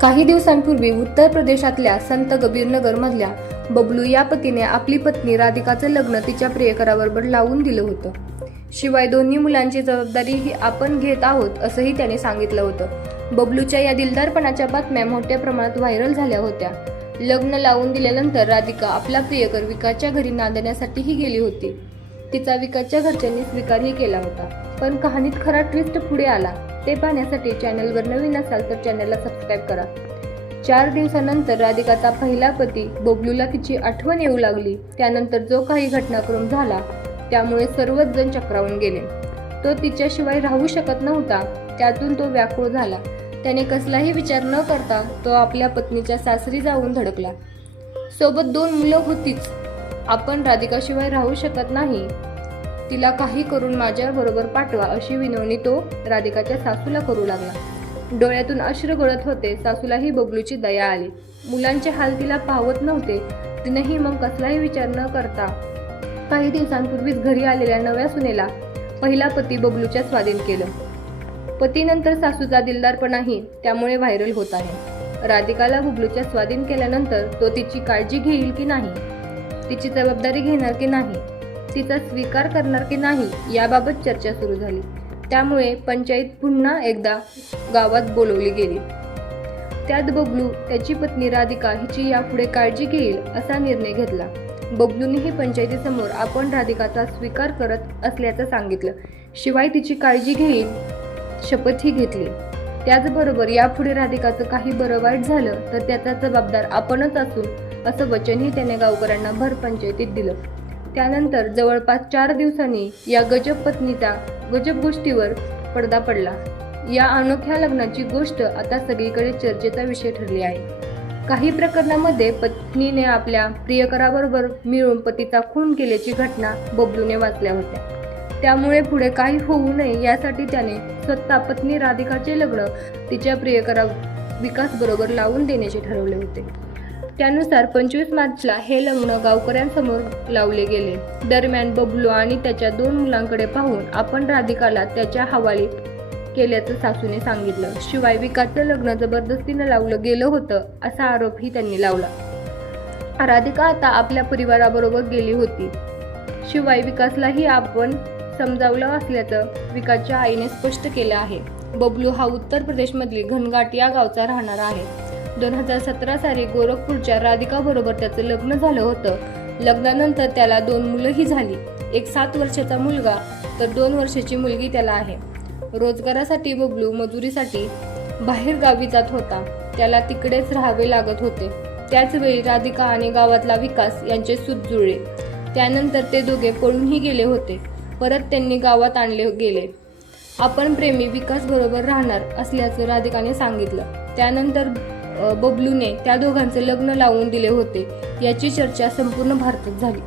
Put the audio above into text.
काही दिवसांपूर्वी उत्तर प्रदेशातल्या संत कबीरनगरमधल्या बबलू या पतीने आपली पत्नी राधिकाचं लग्न तिच्या प्रियकराबरोबर लावून दिलं होतं. शिवाय दोन्ही मुलांची जबाबदारीही आपण घेत आहोत असंही त्याने सांगितलं होतं. बबलूच्या या दिलदारपणाच्या बातम्या मोठ्या प्रमाणात व्हायरल झाल्या होत्या. लग्न लावून दिल्यानंतर राधिका आपला प्रियकर विकाच्या घरी नांदण्यासाठीही गेली होती. तिचा विकासच्या घरच्यांनी स्वीकारही केला होता. पण कहाणीत खरा ट्विस्ट पुढे आला. ते पाहण्यासाठी चॅनलवर नवीन असाल तर चॅनलला सबस्क्राईब करा. चार दिवसानंतर राधिकाचा पहिला पती बबलूला तिची आठवण येऊ लागली. त्यानंतर जो काही घटनाक्रम झाला त्यामुळे सर्वच जण चक्रावून गेले. तो तिच्याशिवाय राहू शकत नव्हता. त्यातून तो व्याकुळ झाला. त्याने कसलाही विचार न करता तो आपल्या पत्नीच्या सासरी जाऊन धडकला. सोबत दोन मुलं होतीच. आपण राधिकाशिवाय राहू शकत नाही. तिला काही करून माझ्या बरोबर पाठवा अशी विनवणी तो राधिकाच्या सासूला करू लागला. डोळ्यातून अश्र गळत होते. सासूलाही बबलूची दया आली. मुलांचे हाल तिला पाहवत नव्हते. तिनेही मग कसलाही विचार न करता काही दिवसांपूर्वीच घरी आलेल्या नव्या सुनेला पहिला पती बबलूच्या स्वाधीन केलं. पतीनंतर सासूचा दिलदारपणाही त्यामुळे व्हायरल होत आहे. राधिकाला बबलूच्या स्वाधीन केल्यानंतर तो तिची काळजी घेईल की नाही? तिची जबाबदारी घेणार की नाही तिचा स्वीकार करणार की नाही याबाबत चर्चा सुरू झाली. त्यामुळे पंचायत पुन्हा एकदा गावात बोलवली गेली. त्यात बबलू त्याची पत्नी राधिका हिची यापुढे काळजी घेईल असा निर्णय घेतला. बबलूनेही पंचायतीसमोर आपण राधिकाचा स्वीकार करत असल्याचं सांगितलं. शिवाय तिची काळजी घेईल शपथही घेतली. त्याचबरोबर यापुढे राधिकाचं काही बरं वाईट झालं तर त्याचा जबाबदार आपणच असून असं वचनही त्याने गावकऱ्यांना भरपंचायतीत दिलं. त्यानंतर जवळपास चार दिवसांनी या गजब पत्नीचा गजब गोष्टीवर पडदा पडला. या अनोख्या लग्नाची गोष्ट आता सगळीकडे चर्चेचा विषय ठरली आहे. काही प्रकरणामध्ये पत्नीने आपल्या प्रियकराबरोबर मिळून पतीचा खून केल्याची घटना बबलूने वाचल्या होत्या. त्यामुळे पुढे काही होऊ नये यासाठी त्याने स्वतः पत्नी राधिकाचे लग्न तिच्या प्रियकरा विकास बरोबर लावून देण्याचे ठरवले होते. त्यानुसार पंचवीस मार्चला हे लग्न गावकऱ्यांसमोर लावले गेले. दरम्यान बबलू आणि त्याच्या दोन मुलांकडे पाहून आपण राधिकाला त्याच्या हवाली केल्याचं सासूने सांगितलं. शिवाय विकासचं लग्न जबरदस्तीनं लावलं गेलं होतं असा आरोपही त्यांनी लावला. राधिका आता आपल्या परिवाराबरोबर गेली होती. शिवाय विकासलाही आपण समजावलं असल्याचं विकासच्या आईने स्पष्ट केलं आहे. बबलू हा उत्तर प्रदेशमधील घनघाट या गावचा राहणार आहे. दोन हजार सतरा साली गोरखपूरच्या राधिकाबरोबर त्याचं लग्न झालं होतं. लग्नानंतर त्याला दोन मुलंही झाली. एक सात वर्षाचा मुलगा तर दोन वर्षाची मुलगी त्याला आहे. रोजगारासाठी बबलू मजुरीसाठी बाहेर गावी जात होता. त्याला तिकडेच राहावे लागत होते. त्याचवेळी राधिका आणि गावातला विकास यांचे सूत जुळले. त्यानंतर ते दोघे पळूनही गेले होते. परत त्यांनी गावात आणले गेले. आपण प्रेमी विकास बरोबर राहणार असल्याचं राधिकाने सांगितलं. त्यानंतर बबलूने त्या दोघांचे लग्न लावून दिले होते. याची चर्चा संपूर्ण भारतात झाली.